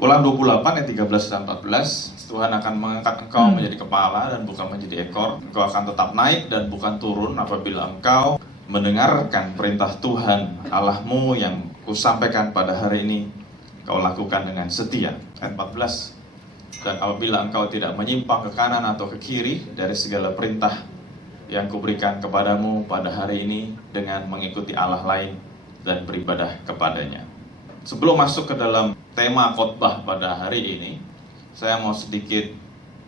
Ulangan 28 ayat 13 dan 14, Tuhan akan mengangkat engkau menjadi kepala dan bukan menjadi ekor. Engkau akan tetap naik dan bukan turun apabila engkau mendengarkan perintah Tuhan Allahmu yang kusampaikan pada hari ini, kau lakukan dengan setia. Ayat 14, dan apabila engkau tidak menyimpang ke kanan atau ke kiri dari segala perintah yang kuberikan kepadamu pada hari ini dengan mengikuti Allah lain dan beribadah kepadanya. Sebelum masuk ke dalam tema khotbah pada hari ini, saya mau sedikit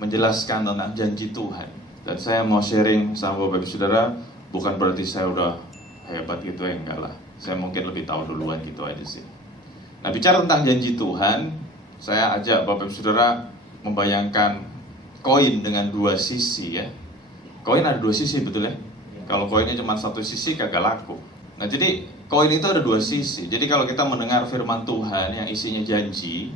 menjelaskan tentang janji Tuhan. Dan saya mau sharing sama Bapak Ibu Saudara, bukan berarti saya udah hebat gitu ya, enggak lah. Saya mungkin lebih tahu duluan gitu aja sih. Nah, bicara tentang janji Tuhan, saya ajak Bapak Ibu Saudara membayangkan koin dengan dua sisi ya. Koin ada dua sisi, betul ya? Kalau koinnya cuma satu sisi kagak laku. Nah, jadi koin itu ada dua sisi. Jadi kalau kita mendengar firman Tuhan yang isinya janji,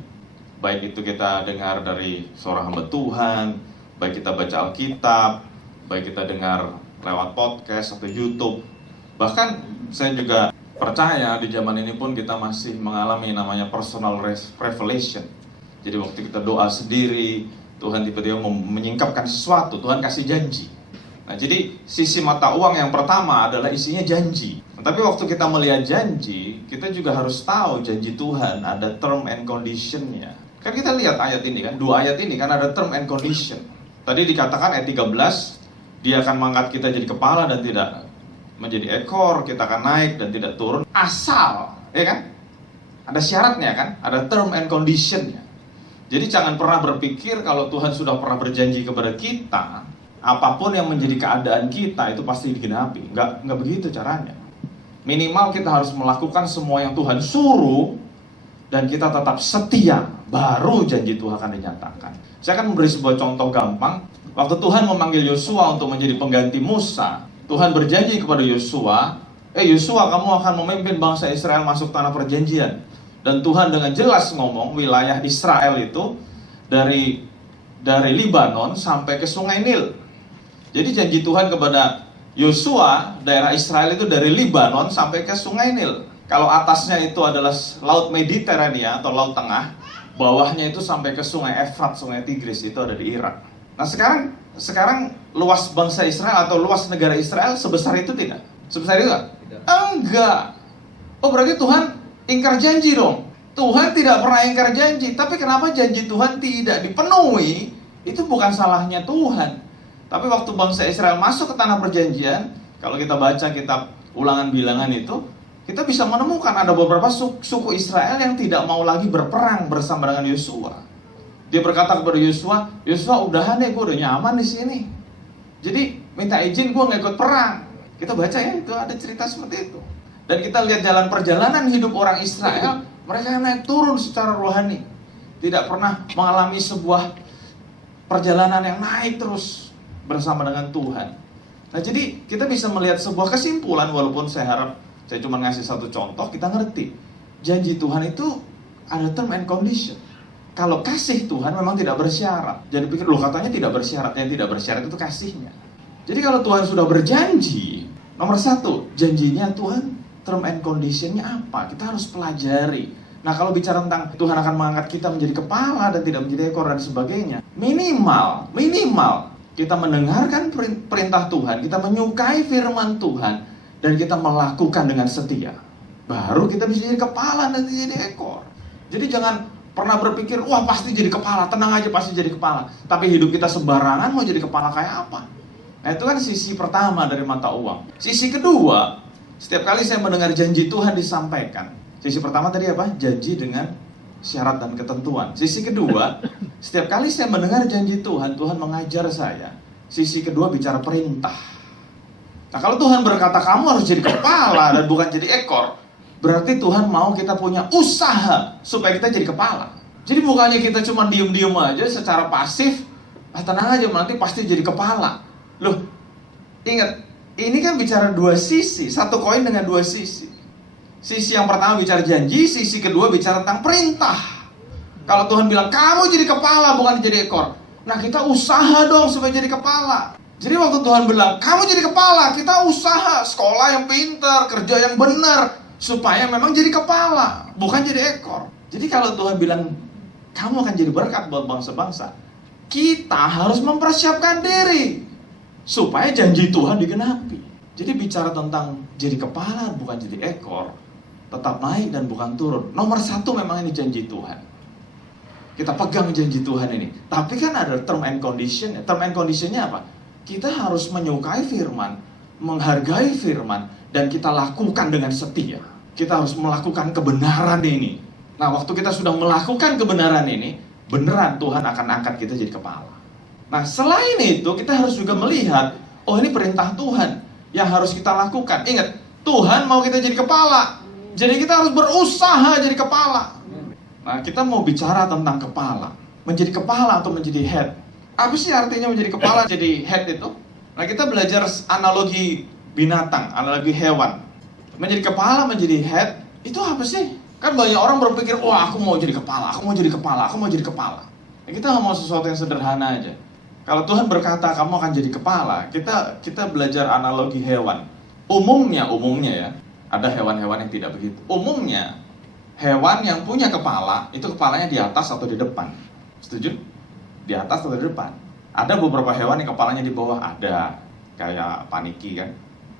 baik itu kita dengar dari suara hamba Tuhan, baik kita baca Alkitab, baik kita dengar lewat podcast atau YouTube. Bahkan saya juga percaya di zaman ini pun kita masih mengalami namanya personal revelation. Jadi waktu kita doa sendiri, Tuhan tiba-tiba menyingkapkan sesuatu, Tuhan kasih janji. Nah, jadi sisi mata uang yang pertama adalah isinya janji. Tapi waktu kita melihat janji, kita juga harus tahu janji Tuhan ada term and condition-nya. Kan kita lihat ayat ini kan, dua ayat ini kan ada term and condition. Tadi dikatakan ayat 13, dia akan mengangkat kita jadi kepala dan tidak menjadi ekor, kita akan naik dan tidak turun. Asal, ya kan? Ada syaratnya kan, ada term and condition-nya. Jadi jangan pernah berpikir kalau Tuhan sudah pernah berjanji kepada kita, apapun yang menjadi keadaan kita itu pasti digenapi. Enggak begitu caranya. Minimal kita harus melakukan semua yang Tuhan suruh dan kita tetap setia, baru janji Tuhan akan dinyatakan. Saya akan memberi sebuah contoh gampang. Waktu Tuhan memanggil Yosua untuk menjadi pengganti Musa, Tuhan berjanji kepada Yosua, Yosua, kamu akan memimpin bangsa Israel masuk tanah perjanjian. Dan Tuhan dengan jelas ngomong wilayah Israel itu dari Libanon sampai ke Sungai Nil. Jadi janji Tuhan kepada Yosua, daerah Israel itu dari Libanon sampai ke Sungai Nil. Kalau atasnya itu adalah Laut Mediterania atau Laut Tengah, bawahnya itu sampai ke Sungai Efrat, Sungai Tigris, itu ada di Irak. Nah sekarang luas bangsa Israel atau luas negara Israel sebesar itu tidak? Sebesar itu tidak? Enggak. Oh, berarti Tuhan ingkar janji dong. Tuhan tidak pernah ingkar janji. Tapi kenapa janji Tuhan tidak dipenuhi? Itu bukan salahnya Tuhan. Tapi waktu bangsa Israel masuk ke tanah perjanjian, kalau kita baca kitab Ulangan Bilangan itu, kita bisa menemukan ada beberapa suku Israel yang tidak mau lagi berperang bersama dengan Yosua. Dia berkata kepada Yosua, Yosua udahan deh, gue udah nyaman di sini. Jadi minta izin gue nggak ikut perang. Kita baca ya, itu ada cerita seperti itu. Dan kita lihat jalan perjalanan hidup orang Israel, mereka naik turun secara rohani. Tidak pernah mengalami sebuah perjalanan yang naik terus bersama dengan Tuhan. Nah, jadi kita bisa melihat sebuah kesimpulan, walaupun saya harap saya cuma ngasih satu contoh, kita ngerti janji Tuhan itu ada term and condition. Kalau kasih Tuhan memang tidak bersyarat. Jadi pikir, loh katanya tidak bersyarat. Yang tidak bersyarat itu kasihnya. Jadi kalau Tuhan sudah berjanji, nomor satu, janjinya Tuhan, term and condition-nya apa? Kita harus pelajari. Nah, kalau bicara tentang Tuhan akan mengangkat kita menjadi kepala dan tidak menjadi ekor dan sebagainya, minimal kita mendengarkan perintah Tuhan, kita menyukai firman Tuhan, dan kita melakukan dengan setia. Baru kita bisa jadi kepala dan tidak jadi ekor. Jadi jangan pernah berpikir, wah pasti jadi kepala, tenang aja pasti jadi kepala. Tapi hidup kita sembarangan, mau jadi kepala kayak apa? Nah, itu kan sisi pertama dari mata uang. Sisi kedua, setiap kali saya mendengar janji Tuhan disampaikan. Sisi pertama tadi apa? Janji dengan syarat dan ketentuan. Sisi kedua, setiap kali saya mendengar janji Tuhan, Tuhan mengajar saya. Sisi kedua bicara perintah. Nah, kalau Tuhan berkata kamu harus jadi kepala dan bukan jadi ekor, berarti Tuhan mau kita punya usaha supaya kita jadi kepala. Jadi bukannya kita cuma diem-diem aja secara pasif, tenang aja nanti pasti jadi kepala. Loh, ingat, ini kan bicara dua sisi, satu koin dengan dua sisi. Sisi yang pertama bicara janji, sisi kedua bicara tentang perintah. Kalau Tuhan bilang, kamu jadi kepala bukan jadi ekor, nah kita usaha dong supaya jadi kepala. Jadi waktu Tuhan bilang, kamu jadi kepala, kita usaha, sekolah yang pintar, kerja yang benar, supaya memang jadi kepala, bukan jadi ekor. Jadi kalau Tuhan bilang, kamu akan jadi berkat buat bangsa-bangsa. Kita harus mempersiapkan diri supaya janji Tuhan digenapi. Jadi bicara tentang jadi kepala bukan jadi ekor, tetap naik dan bukan turun. Nomor satu memang ini janji Tuhan. Kita pegang janji Tuhan ini. Tapi kan ada term and condition. Term and conditionnya apa? Kita harus menyukai firman, menghargai firman, dan kita lakukan dengan setia. Kita harus melakukan kebenaran ini. Nah, waktu kita sudah melakukan kebenaran ini, beneran Tuhan akan angkat kita jadi kepala. Nah, selain itu kita harus juga melihat, oh ini perintah Tuhan yang harus kita lakukan. Ingat, Tuhan mau kita jadi kepala. Jadi kita harus berusaha jadi kepala. Nah, kita mau bicara tentang kepala. Menjadi kepala atau menjadi head. Apa sih artinya menjadi kepala, jadi head itu? Nah, kita belajar analogi binatang, analogi hewan. Menjadi kepala, menjadi head, itu apa sih? Kan banyak orang berpikir, wah aku mau jadi kepala, aku mau jadi kepala, aku mau jadi kepala. Nah, kita nggak mau sesuatu yang sederhana aja. Kalau Tuhan berkata kamu akan jadi kepala, kita belajar analogi hewan. Umumnya ya, ada hewan-hewan yang tidak begitu. Umumnya, hewan yang punya kepala, itu kepalanya di atas atau di depan. Setuju? Di atas atau di depan. Ada beberapa hewan yang kepalanya di bawah, ada. Kayak paniki kan,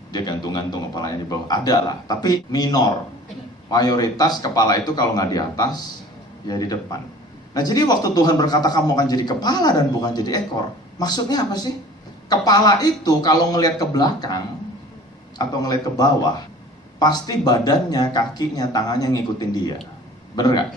dia gantung-gantung kepalanya di bawah. Ada lah, tapi minor. Mayoritas kepala itu kalau nggak di atas, ya di depan. Nah, jadi waktu Tuhan berkata kamu akan jadi kepala dan bukan jadi ekor, maksudnya apa sih? Kepala itu kalau ngelihat ke belakang atau ngelihat ke bawah, pasti badannya, kakinya, tangannya ngikutin dia. Bener nggak?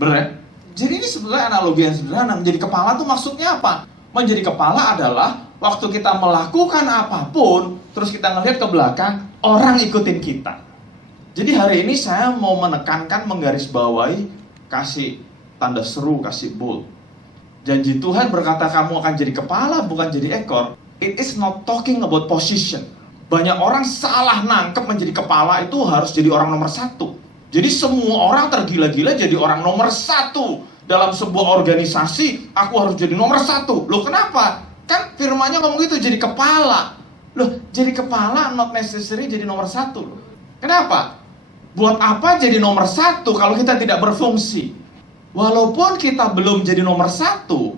Bener ya? Jadi ini sebenarnya analogi yang sederhana. Menjadi kepala itu maksudnya apa? Menjadi kepala adalah waktu kita melakukan apapun, terus kita ngelihat ke belakang, orang ikutin kita. Jadi hari ini saya mau menekankan, menggarisbawahi, kasih tanda seru, kasih bold. Janji Tuhan berkata kamu akan jadi kepala, bukan jadi ekor. It is not talking about position. Banyak orang salah nangkep menjadi kepala itu harus jadi orang nomor satu. Jadi semua orang tergila-gila jadi orang nomor satu. Dalam sebuah organisasi, aku harus jadi nomor satu. Loh kenapa? Kan firmannya ngomong gitu, jadi kepala. Loh, jadi kepala not necessary jadi nomor satu. Kenapa? Buat apa jadi nomor satu kalau kita tidak berfungsi? Walaupun kita belum jadi nomor satu,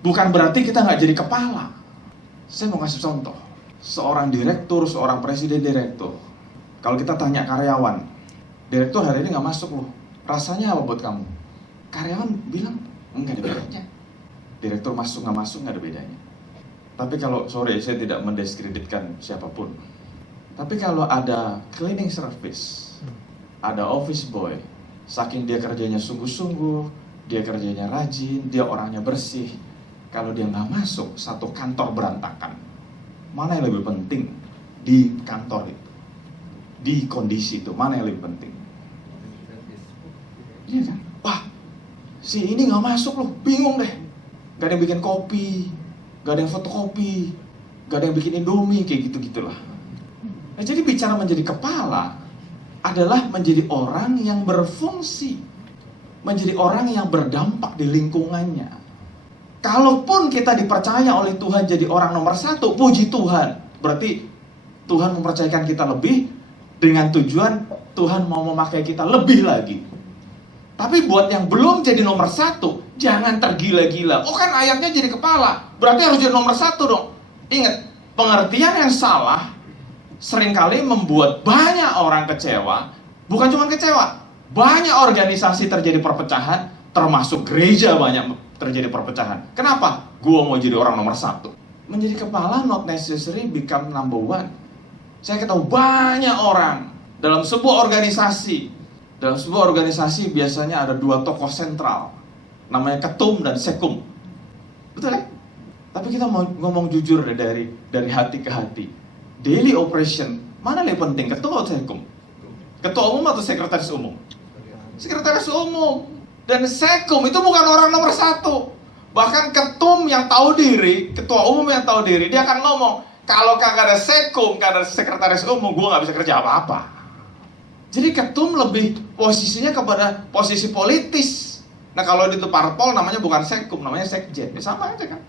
bukan berarti kita nggak jadi kepala. Saya mau kasih contoh. Seorang direktur, seorang presiden direktur. Kalau kita tanya karyawan, direktur hari ini nggak masuk loh. Rasanya apa buat kamu? Karyawan bilang, nggak ada bedanya. Direktur masuk nggak masuk nggak ada bedanya. Tapi kalau, sorry saya tidak mendiskreditkan siapapun. Tapi kalau ada cleaning service, ada office boy, saking dia kerjanya sungguh-sungguh, dia kerjanya rajin, dia orangnya bersih. Kalau dia nggak masuk, satu kantor berantakan. Mana yang lebih penting di kantor itu? Di kondisi itu, mana yang lebih penting? Iya kan? Wah, si ini nggak masuk loh, bingung deh. Gak ada yang bikin kopi, gak ada yang fotokopi, gak ada yang bikin indomie, kayak gitu-gitulah. Nah, jadi bicara menjadi kepala adalah menjadi orang yang berfungsi, menjadi orang yang berdampak di lingkungannya. Kalaupun kita dipercaya oleh Tuhan jadi orang nomor satu, puji Tuhan. Berarti Tuhan mempercayakan kita lebih dengan tujuan Tuhan mau memakai kita lebih lagi. Tapi buat yang belum jadi nomor satu, jangan tergila-gila. Oh kan ayatnya jadi kepala, berarti harus jadi nomor satu dong. Ingat, pengertian yang salah seringkali membuat banyak orang kecewa. Bukan cuma kecewa, banyak organisasi terjadi perpecahan, termasuk gereja banyak terjadi perpecahan. Kenapa? Gua mau jadi orang nomor satu. Menjadi kepala not necessary become number one. Saya ketahui banyak orang dalam sebuah organisasi. Dalam sebuah organisasi biasanya ada dua tokoh sentral, namanya ketum dan sekum. Betul ya? Tapi kita mau ngomong jujur dari hati ke hati. Daily operation, mana yang penting, ketua atau sekum? Ketua umum atau sekretaris umum? Sekretaris umum. Dan sekum itu bukan orang nomor satu. Bahkan ketum yang tahu diri, ketua umum yang tahu diri, dia akan ngomong, kalau kagak ada sekum, kagak ada sekretaris umum, gue gak bisa kerja apa-apa. Jadi ketum lebih posisinya kepada posisi politis. Nah kalau itu parpol namanya bukan sekum, namanya sekjen. Ya sama aja kan.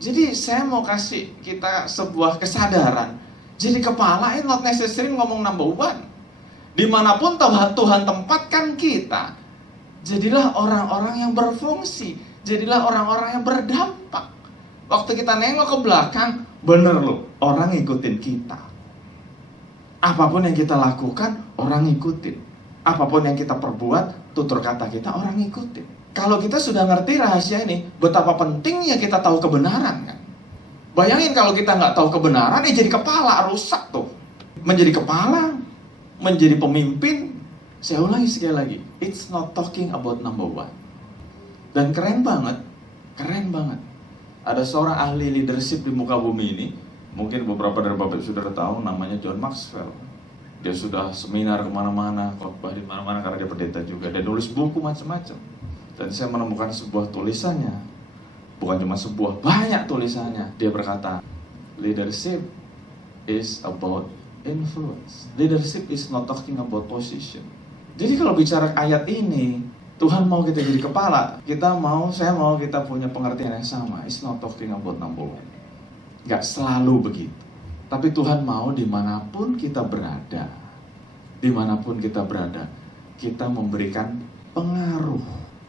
Jadi saya mau kasih kita sebuah kesadaran. Jadi kepala ini not necessary ngomong number one. Dimanapun Tuhan tempatkan kita, Jadilah orang-orang yang berfungsi. Jadilah orang-orang yang berdampak. Waktu kita nengok ke belakang, bener loh, orang ngikutin kita. Apapun yang kita lakukan, orang ngikutin. Apapun yang kita perbuat, tutur kata kita, orang ngikutin. Kalau kita sudah ngerti rahasia ini, betapa pentingnya kita tahu kebenaran kan. Bayangin kalau kita nggak tahu kebenaran, jadi kepala, rusak tuh. Menjadi kepala, menjadi pemimpin. Saya ulangi sekali lagi, it's not talking about number one. Dan keren banget. Ada seorang ahli leadership di muka bumi ini, mungkin beberapa dari Bapak Saudara tahu, namanya John Maxwell. Dia sudah seminar kemana-mana, khotbah di mana-mana karena dia pendeta juga. Dia nulis buku macam-macam. Dan saya menemukan sebuah tulisannya, bukan cuma sebuah, banyak tulisannya. Dia berkata, leadership is about influence. Leadership is not talking about position. Jadi kalau bicara ayat ini, Tuhan mau kita jadi kepala, saya mau kita punya pengertian yang sama. It's not talking about number one. Gak selalu begitu. Tapi Tuhan mau dimanapun kita berada, kita memberikan pengaruh.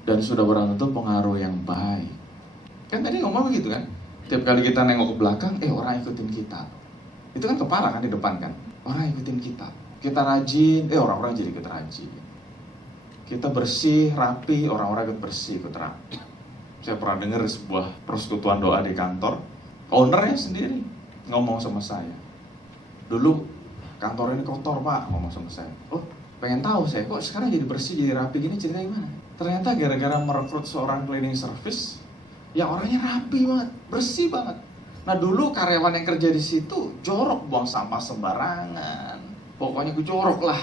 Dan sudah barang tentu pengaruh yang baik. Kan tadi ngomong begitu kan? Tiap kali kita nengok ke belakang, orang ikutin kita. Itu kan kepala kan di depan kan? Orang ikutin kita. Kita rajin, orang-orang jadi ikut rajin. Kita bersih, rapi, orang-orang ikut bersih, ikut rapi. Saya pernah dengar sebuah persekutuan doa di kantor, ownernya sendiri ngomong sama saya. Dulu kantor ini kotor pak, ngomong sama saya. Oh, pengen tahu saya, kok sekarang jadi bersih, jadi rapi gini, ceritanya gimana? Ternyata gara-gara merekrut seorang cleaning service, yang orangnya rapi banget, bersih banget. Nah dulu karyawan yang kerja di situ jorok, buang sampah sembarangan, pokoknya jorok lah.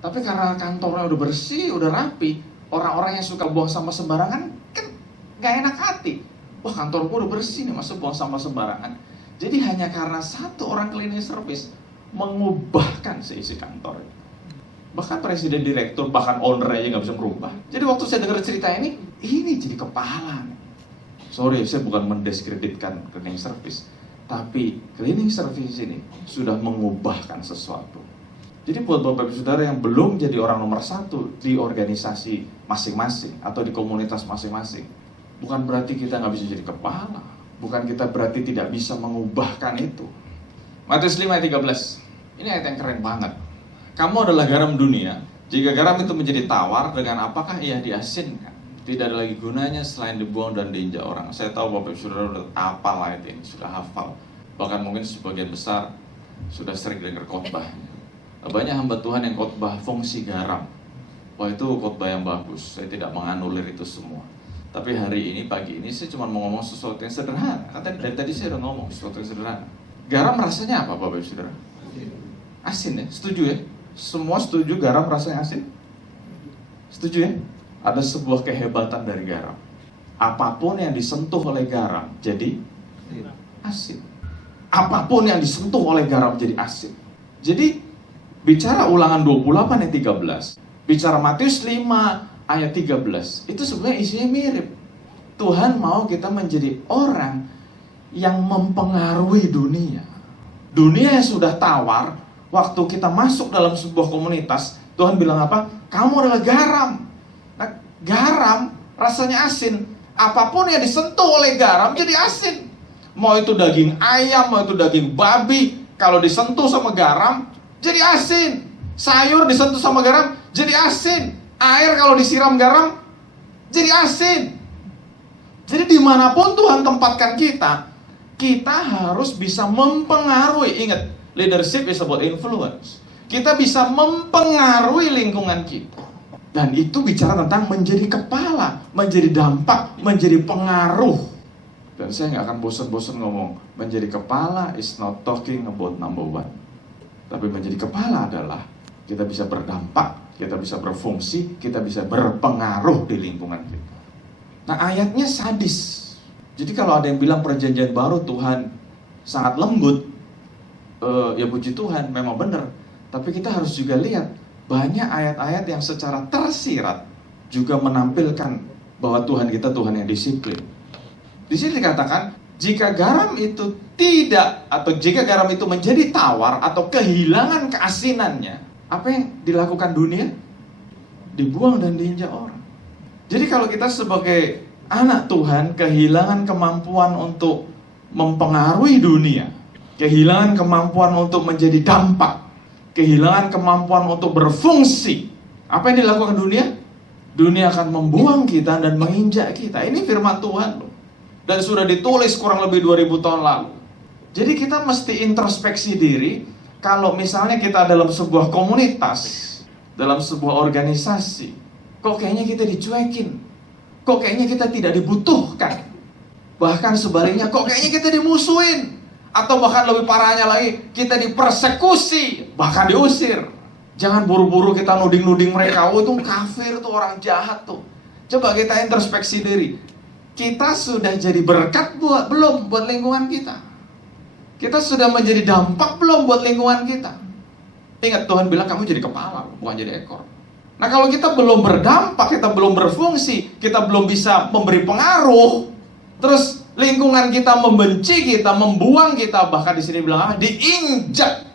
Tapi karena kantornya udah bersih, udah rapi, orang-orang yang suka buang sampah sembarangan kan gak enak hati. Wah kantorku udah bersih nih, masa buang sampah sembarangan. Jadi hanya karena satu orang cleaning service mengubahkan seisi kantor. Bahkan presiden, direktur, bahkan owner aja gak bisa merubah. Jadi waktu saya dengar cerita ini jadi kepala. Sorry, saya bukan mendiskreditkan cleaning service, tapi cleaning service ini sudah mengubahkan sesuatu. Jadi buat Bapak Ibu Saudara yang belum jadi orang nomor satu di organisasi masing-masing atau di komunitas masing-masing, bukan berarti kita nggak bisa jadi kepala, bukan kita berarti tidak bisa mengubahkan itu. Matius 5 ayat 13, ini ayat yang keren banget. Kamu adalah garam dunia. Jika garam itu menjadi tawar, dengan apakah ia diasinkan? Tidak ada lagi gunanya selain dibuang dan diinjak orang. Saya tahu Bapak Ibu Saudara sudah hafal ayat ini, sudah hafal. Bahkan mungkin sebagian besar sudah sering dengar khotbahnya. Banyak hamba Tuhan yang khotbah fungsi garam. Wah itu khotbah yang bagus. Saya tidak menganulir itu semua. Tapi hari ini, pagi ini saya cuma mau ngomong sesuatu yang sederhana. Karena dari tadi saya udah ngomong sesuatu yang sederhana. Garam rasanya apa Bapak Ibu Saudara? Asin ya? Setuju ya? Semua setuju garam rasanya asin? Setuju ya? Ada sebuah kehebatan dari garam. Apapun yang disentuh oleh garam jadi asin. Apapun yang disentuh oleh garam jadi asin. Jadi bicara Ulangan 28 ayat 13, bicara Matius 5 ayat 13, itu sebenarnya isinya mirip. Tuhan mau kita menjadi orang yang mempengaruhi dunia. Dunia yang sudah tawar, waktu kita masuk dalam sebuah komunitas, Tuhan bilang apa? Kamu adalah garam. Nah, garam rasanya asin. Apapun yang disentuh oleh garam jadi asin. Mau itu daging ayam, mau itu daging babi, kalau disentuh sama garam jadi asin. Sayur disentuh sama garam jadi asin. Air kalau disiram garam jadi asin. Jadi dimanapun Tuhan tempatkan kita, kita harus bisa mempengaruhi. Ingat, leadership is about influence. Kita bisa mempengaruhi lingkungan kita. Dan itu bicara tentang menjadi kepala, menjadi dampak, menjadi pengaruh. Dan saya gak akan bosan-bosan ngomong, menjadi kepala is not talking about number one. Tapi menjadi kepala adalah kita bisa berdampak, kita bisa berfungsi, kita bisa berpengaruh di lingkungan kita. Nah ayatnya sadis. Jadi kalau ada yang bilang perjanjian baru Tuhan sangat lembut, ya puji Tuhan, memang benar. Tapi kita harus juga lihat, banyak ayat-ayat yang secara tersirat juga menampilkan bahwa Tuhan kita Tuhan yang disiplin. Di sini dikatakan, jika garam itu tidak, atau jika garam itu menjadi tawar atau kehilangan keasinannya, apa yang dilakukan dunia? Dibuang dan diinjak orang. Jadi kalau kita sebagai anak Tuhan kehilangan kemampuan untuk mempengaruhi dunia, kehilangan kemampuan untuk menjadi dampak, kehilangan kemampuan untuk berfungsi, apa yang dilakukan dunia? Dunia akan membuang kita dan menginjak kita. Ini firman Tuhan loh. Dan sudah ditulis kurang lebih 2000 tahun lalu. Jadi kita mesti introspeksi diri. Kalau misalnya kita dalam sebuah komunitas, dalam sebuah organisasi, kok kayaknya kita dicuekin, kok kayaknya kita tidak dibutuhkan, bahkan sebaliknya kok kayaknya kita dimusuhin, atau bahkan lebih parahnya lagi, kita dipersekusi, bahkan diusir. Jangan buru-buru kita nuding-nuding mereka, oh itu kafir tuh, orang jahat tuh. Coba kita introspeksi diri. Kita sudah jadi berkat belum buat lingkungan kita? Kita sudah menjadi dampak belum buat lingkungan kita? Ingat, Tuhan bilang kamu jadi kepala, bukan jadi ekor. Nah kalau kita belum berdampak, kita belum berfungsi, kita belum bisa memberi pengaruh, terus lingkungan kita membenci kita, membuang kita, bahkan di sini bilang diinjak.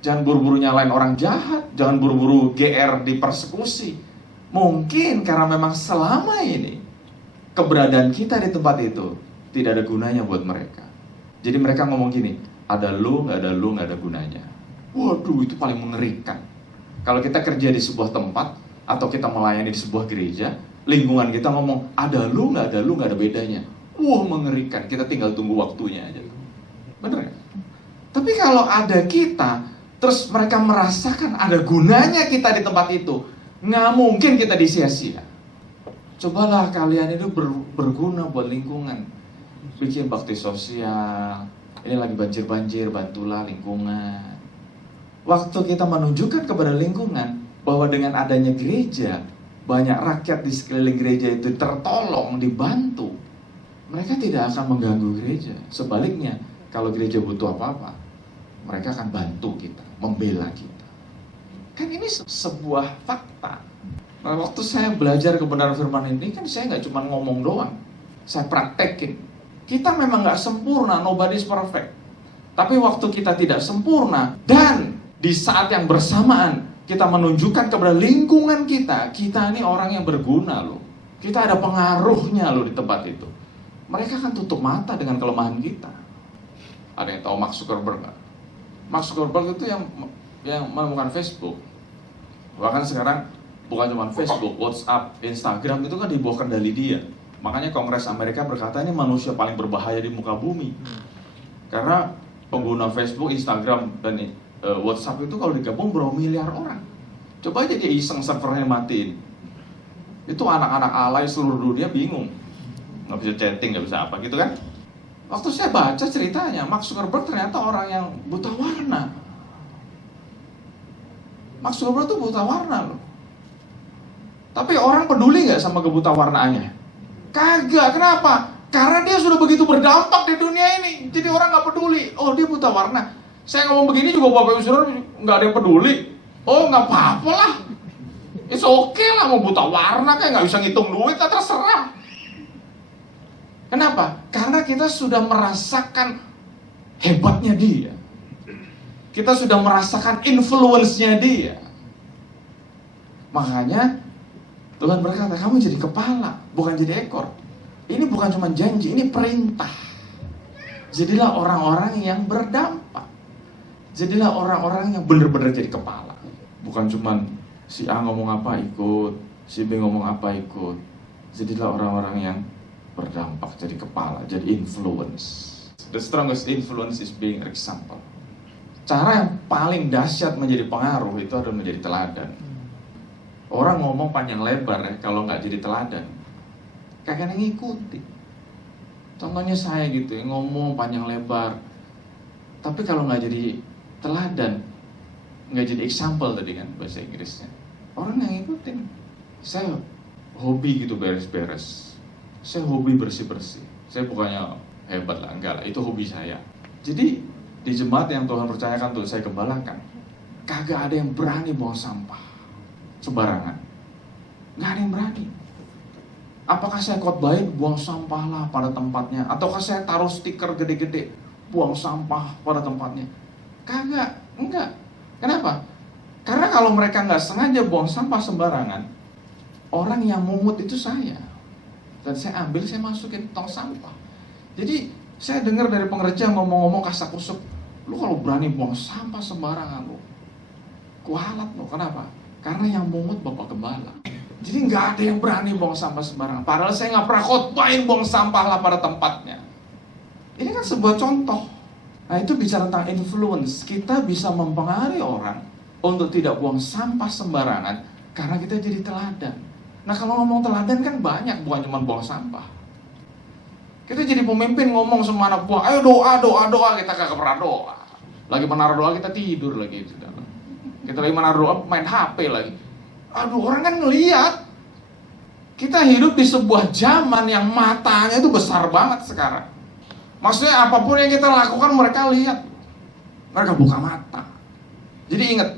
Jangan buru-buru nyalain orang jahat, jangan buru-buru GR dipersekusi. Mungkin karena memang selama ini keberadaan kita di tempat itu tidak ada gunanya buat mereka. Jadi mereka ngomong gini, ada lu, nggak ada gunanya. Waduh, itu paling mengerikan. Kalau kita kerja di sebuah tempat atau kita melayani di sebuah gereja, lingkungan kita ngomong ada lu, nggak ada bedanya. Wah, mengerikan. Kita tinggal tunggu waktunya aja. Bener nggak? Tapi kalau ada kita, terus mereka merasakan ada gunanya kita di tempat itu, nggak mungkin kita disia-sia. Cobalah kalian itu berguna buat lingkungan. Bikin bakti sosial. Ini lagi banjir-banjir, bantulah lingkungan. Waktu kita menunjukkan kepada lingkungan bahwa dengan adanya gereja, banyak rakyat di sekeliling gereja itu tertolong, dibantu, mereka tidak akan mengganggu gereja. Sebaliknya, kalau gereja butuh apa-apa, mereka akan bantu kita, membela kita. Kan ini sebuah fakta. Nah, waktu saya belajar kebenaran firman ini, kan saya nggak cuma ngomong doang, saya praktekin. Kita memang nggak sempurna, nobody is perfect. Tapi waktu kita tidak sempurna, dan di saat yang bersamaan kita menunjukkan kepada lingkungan kita, kita ini orang yang berguna loh. Kita ada pengaruhnya loh di tempat itu. Mereka akan tutup mata dengan kelemahan kita. Ada yang tahu Mark Zuckerberg nggak? Mark Zuckerberg itu yang menemukan Facebook. Bahkan sekarang bukan cuma Facebook, WhatsApp, Instagram itu kan di bawah kendali dia. Makanya Kongres Amerika berkata ini manusia paling berbahaya di muka bumi. Karena pengguna Facebook, Instagram, dan WhatsApp itu kalau digabung berapa miliar orang. Coba aja dia iseng servernya matiin. Itu anak-anak alay seluruh dunia bingung. Nggak bisa chatting, nggak bisa apa gitu kan. Waktu saya baca ceritanya, Mark Zuckerberg ternyata orang yang buta warna. Mark Zuckerberg itu buta warna loh. Tapi orang peduli nggak sama kebuta warnaannya? Kagak, kenapa? Karena dia sudah begitu berdampak di dunia ini. Jadi orang nggak peduli. Oh, dia buta warna. Saya ngomong begini juga Bapak Ibu Saudara nggak ada yang peduli. Oh, nggak apa-apa lah. It's okay lah, mau buta warna kayak nggak bisa ngitung duit, terserah. Kenapa? Karena kita sudah merasakan hebatnya dia. Kita sudah merasakan influence-nya dia. Makanya Tuhan berkata, kamu jadi kepala, bukan jadi ekor. Ini bukan cuma janji, ini perintah. Jadilah orang-orang yang berdampak. Jadilah orang-orang yang benar-benar jadi kepala. Bukan cuma si A ngomong apa ikut, si B ngomong apa ikut. Jadilah orang-orang yang berdampak, jadi kepala, jadi influence. The strongest influence is being example. Cara yang paling dahsyat menjadi pengaruh itu adalah menjadi teladan. Orang ngomong panjang lebar ya, kalau nggak jadi teladan, kagak ada yang ngikuti. Contohnya saya gitu ya, ngomong panjang lebar, tapi kalau nggak jadi teladan, nggak jadi example tadi kan bahasa Inggrisnya, orang nggak ngikutin. Saya hobi gitu beres-beres, saya hobi bersih-bersih. Saya bukannya hebat lah, enggak lah, itu hobi saya. Jadi di jemaat yang Tuhan percayakan untuk saya gembalakan, kagak ada yang berani bawa sampah sembarangan. Nggak ada yang berani. Apakah saya khotbahin buang sampah lah pada tempatnya, ataukah saya taruh stiker gede-gede buang sampah pada tempatnya? Kagak, enggak. Kenapa? Karena kalau mereka nggak sengaja buang sampah sembarangan, orang yang mungut itu saya. Dan saya ambil, saya masukin tong sampah. Jadi saya dengar dari pengerja ngomong-ngomong kasak-kusuk, lu kalau berani buang sampah sembarangan lu, kualat lu. Kenapa? Karena yang mungut Bapak Gembala. Jadi nggak ada yang berani buang sampah sembarangan. Padahal saya nggak pernah khotbahin buang sampah lah pada tempatnya. Ini kan sebuah contoh. Nah itu bicara tentang influence. Kita bisa mempengaruhi orang untuk tidak buang sampah sembarangan karena kita jadi teladan. Nah kalau ngomong teladan kan banyak, bukan cuma buang sampah. Kita jadi pemimpin ngomong sama anak buah, ayo doa, kita kagak pernah doa. Lagi menaruh doa kita tidur lagi. Kita lagi menaruh doa main HP lagi. Aduh, orang kan ngeliat. Kita hidup di sebuah zaman yang matanya itu besar banget sekarang. Maksudnya apapun yang kita lakukan mereka lihat. Mereka buka mata. Jadi ingat,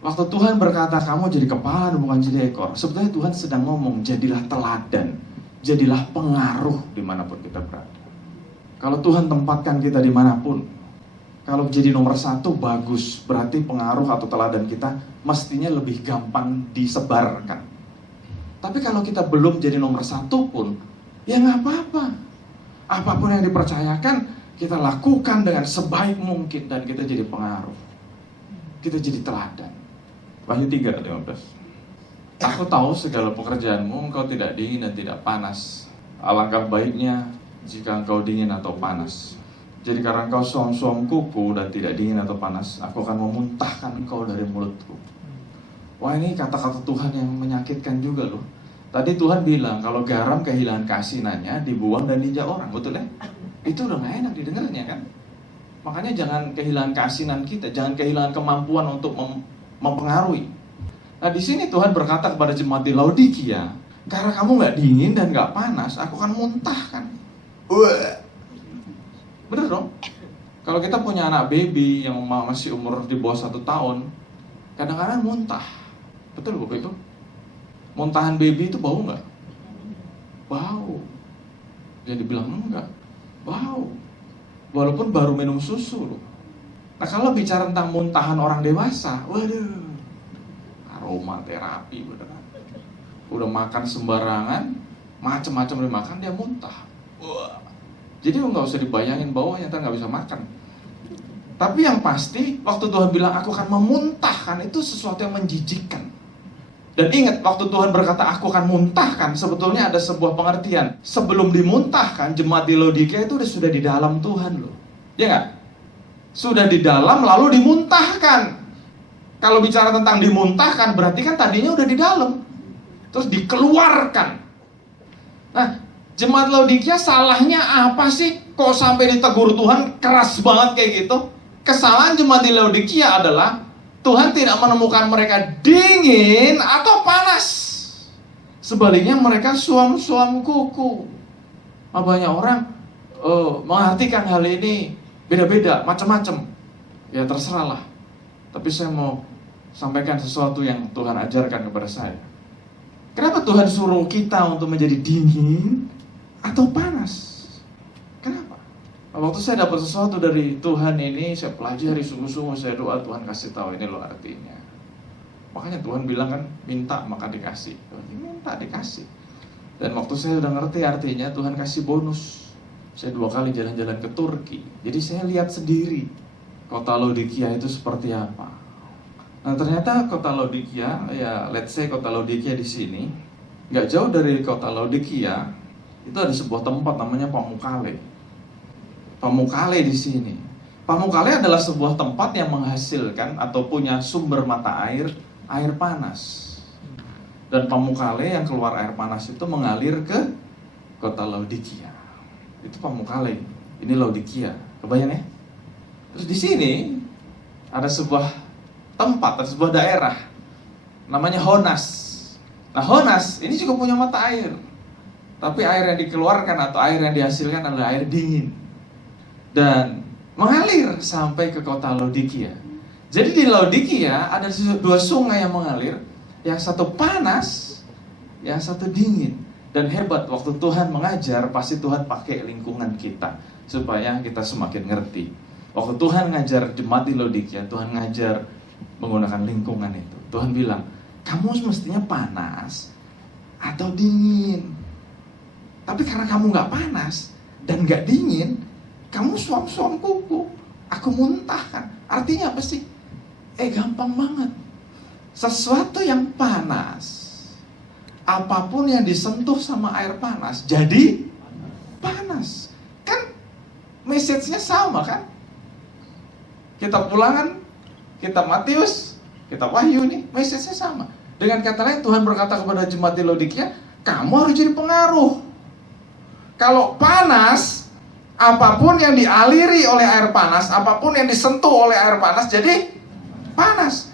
waktu Tuhan berkata kamu jadi kepala dan bukan jadi ekor, sebetulnya Tuhan sedang ngomong jadilah teladan, jadilah pengaruh dimanapun kita berada. Kalau Tuhan tempatkan kita dimanapun, kalau jadi nomor satu bagus, berarti pengaruh atau teladan kita mestinya lebih gampang disebarkan. Tapi kalau kita belum jadi nomor satu pun, ya nggak apa-apa. Apapun yang dipercayakan, kita lakukan dengan sebaik mungkin dan kita jadi pengaruh. Kita jadi teladan. Wahyu 3:15. Aku tahu segala pekerjaanmu, engkau tidak dingin dan tidak panas. Alangkah baiknya jika engkau dingin atau panas. Jadi karena engkau suam-suam kuku dan tidak dingin atau panas, aku akan memuntahkan engkau dari mulutku. Wah, ini kata-kata Tuhan yang menyakitkan juga loh. Tadi Tuhan bilang kalau garam kehilangan keasinannya dibuang dan diinjak orang, betul ya? Itu udah gak enak didengarnya kan? Makanya jangan kehilangan keasinan kita, jangan kehilangan kemampuan untuk mempengaruhi. Nah di sini Tuhan berkata kepada jemaat di Laodikia, karena kamu nggak dingin dan nggak panas, aku akan muntahkan. Bener dong? Kalau kita punya anak baby yang masih umur di bawah 1 tahun, kadang-kadang muntah. Betul Bapak itu? Muntahan baby itu bau nggak? Bau. Jadi dibilang enggak, bau. Walaupun baru minum susu loh. Nah kalau bicara tentang muntahan orang dewasa, waduh, aroma terapi beneran. Udah makan sembarangan, macam-macam dimakan dia muntah. Wah. Jadi nggak usah dibayangin baunya, ntar nggak bisa makan. Tapi yang pasti, waktu Tuhan bilang aku akan memuntahkan, itu sesuatu yang menjijikkan. Dan ingat, waktu Tuhan berkata aku akan muntahkan, sebetulnya ada sebuah pengertian. Sebelum dimuntahkan, jemaat di Laodikia itu sudah di dalam Tuhan loh. Ya nggak? Sudah di dalam lalu dimuntahkan. Kalau bicara tentang dimuntahkan, berarti kan tadinya udah di dalam. Terus dikeluarkan. Nah, jemaat Laodikia salahnya apa sih? Kok sampai ditegur Tuhan keras banget kayak gitu? Kesalahan jemaat di Laodikia adalah Tuhan tidak menemukan mereka dingin atau panas. Sebaliknya mereka suam-suam kuku. Banyak orang mengartikan hal ini beda-beda, macam-macam. Ya terserah lah. Tapi saya mau sampaikan sesuatu yang Tuhan ajarkan kepada saya. Kenapa Tuhan suruh kita untuk menjadi dingin atau panas? Kenapa? Waktu saya dapat sesuatu dari Tuhan ini, saya pelajari sungguh-sungguh, saya doa Tuhan kasih tahu ini loh artinya. Makanya Tuhan bilang kan, minta maka dikasih. Minta dikasih. Dan waktu saya udah ngerti artinya, Tuhan kasih bonus. Saya 2 kali jalan-jalan ke Turki. Jadi saya lihat sendiri kota Laodikia itu seperti apa. Nah ternyata kota Laodikia, ya let's say kota Laodikia di sini, nggak jauh dari kota Laodikia, itu ada sebuah tempat namanya Pamukkale. Pamukkale di sini. Pamukkale adalah sebuah tempat yang menghasilkan atau punya sumber mata air panas. Dan Pamukkale yang keluar air panas itu mengalir ke kota Laodikia. Itu Pamukkale. Ini Laodikia. Kebayang ya? Terus di sini ada sebuah tempat, ada sebuah daerah namanya Honas. Nah, Honas ini juga punya mata air. Tapi air yang dikeluarkan atau air yang dihasilkan adalah air dingin. Dan mengalir sampai ke kota Laodikia. Jadi di Laodikia ada 2 sungai yang mengalir, yang satu panas, yang satu dingin. Dan hebat, waktu Tuhan mengajar, pasti Tuhan pakai lingkungan kita supaya kita semakin ngerti. Waktu Tuhan ngajar jemaat di Laodikia, Tuhan ngajar menggunakan lingkungan itu. Tuhan bilang, kamu mestinya panas, atau dingin. Tapi karena kamu nggak panas dan nggak dingin, kamu suam-suam kuku, aku muntahkan. Artinya apa sih? Gampang banget. Sesuatu yang panas, apapun yang disentuh sama air panas, jadi panas. Kan message-nya sama kan? Kitab Ulangan, kitab Matius, kitab Wahyu nih, message-nya sama. Dengan kata lain, Tuhan berkata kepada jemaat di Laodikia, kamu harus jadi pengaruh. Kalau panas, apapun yang dialiri oleh air panas, apapun yang disentuh oleh air panas, jadi panas.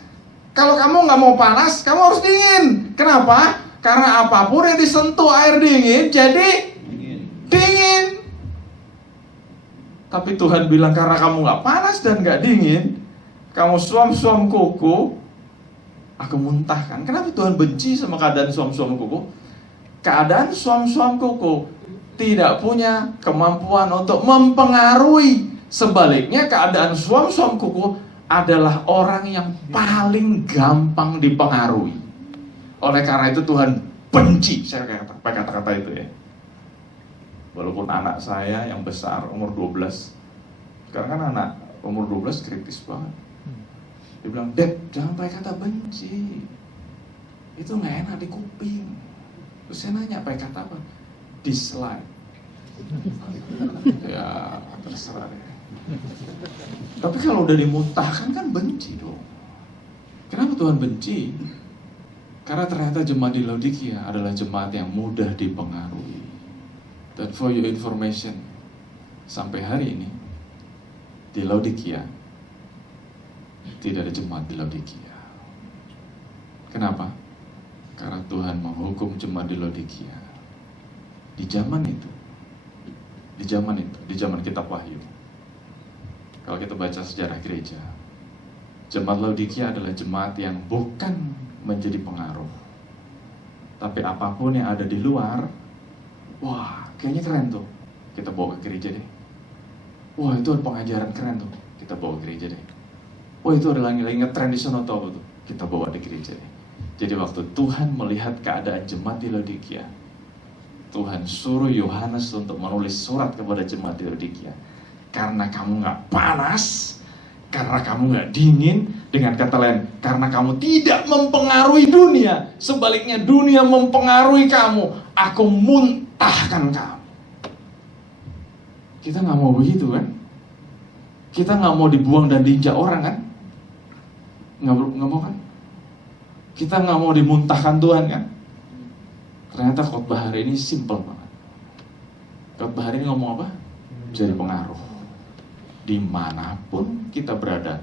Kalau kamu nggak mau panas, kamu harus dingin. Kenapa? Karena apapun yang disentuh air dingin, jadi dingin. Tapi Tuhan bilang, karena kamu nggak panas dan nggak dingin, kamu suam-suam kuku, aku muntahkan. Kenapa Tuhan benci sama keadaan suam-suam kuku? Keadaan suam-suam kuku tidak punya kemampuan untuk mempengaruhi. Sebaliknya, keadaan suam-suam kuku adalah orang yang paling gampang dipengaruhi. Oleh karena itu Tuhan benci, saya pakai kata-kata itu ya. Walaupun anak saya yang besar, umur 12, sekarang kan anak umur 12 kritis banget. Dia bilang, Dad, jangan pakai kata benci, itu gak enak di kuping. Terus saya nanya, pakai kata apa? Dislike. Ya terserah ya. Tapi kalau udah dimuntahkan kan benci dong. Kenapa Tuhan benci? Karena ternyata jemaat di Laodikia adalah jemaat yang mudah dipengaruhi. Dan for your information, sampai hari ini di Laodikia tidak ada jemaat di Laodikia. Kenapa? Karena Tuhan menghukum jemaat di Laodikia. Di zaman itu, di zaman kitab Wahyu, kalau kita baca sejarah gereja, jemaat Laodikia adalah jemaat yang bukan menjadi pengaruh, tapi apapun yang ada di luar, wah kayaknya keren tuh, kita bawa ke gereja deh. Wah itu ada pengajaran keren tuh, kita bawa ke gereja deh. Wah itu ada lagi ngetren di sana tuh, kita bawa di gereja deh. Jadi waktu Tuhan melihat keadaan jemaat di Laodikia, Tuhan suruh Yohanes untuk menulis surat kepada jemaat di Laodikia. Karena kamu gak panas, karena kamu gak dingin, dengan kata lain, karena kamu tidak mempengaruhi dunia, sebaliknya dunia mempengaruhi kamu, aku muntahkan kamu. Kita gak mau begitu kan? Kita gak mau dibuang dan diinjak orang kan? Gak mau kan? Kita gak mau dimuntahkan Tuhan kan? Ternyata khotbah hari ini simple banget. Khotbah hari ini ngomong apa? Jadi pengaruh. Dimanapun kita berada,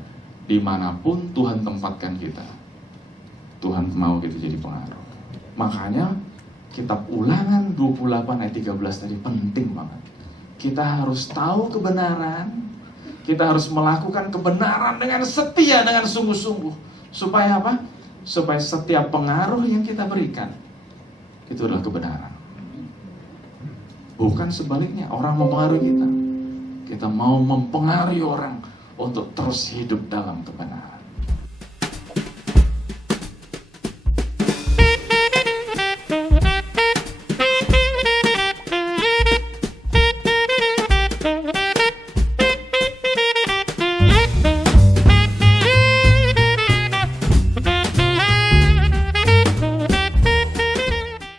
dimanapun Tuhan tempatkan kita, Tuhan mau kita jadi pengaruh. Makanya kitab Ulangan 28 ayat 13 tadi penting banget. Kita harus tahu kebenaran, kita harus melakukan kebenaran dengan setia, dengan sungguh-sungguh. Supaya apa? Supaya setiap pengaruh yang kita berikan itu adalah kebenaran. Bukan sebaliknya, orang mempengaruhi kita. Kita mau mempengaruhi orang untuk terus hidup dalam kebenaran.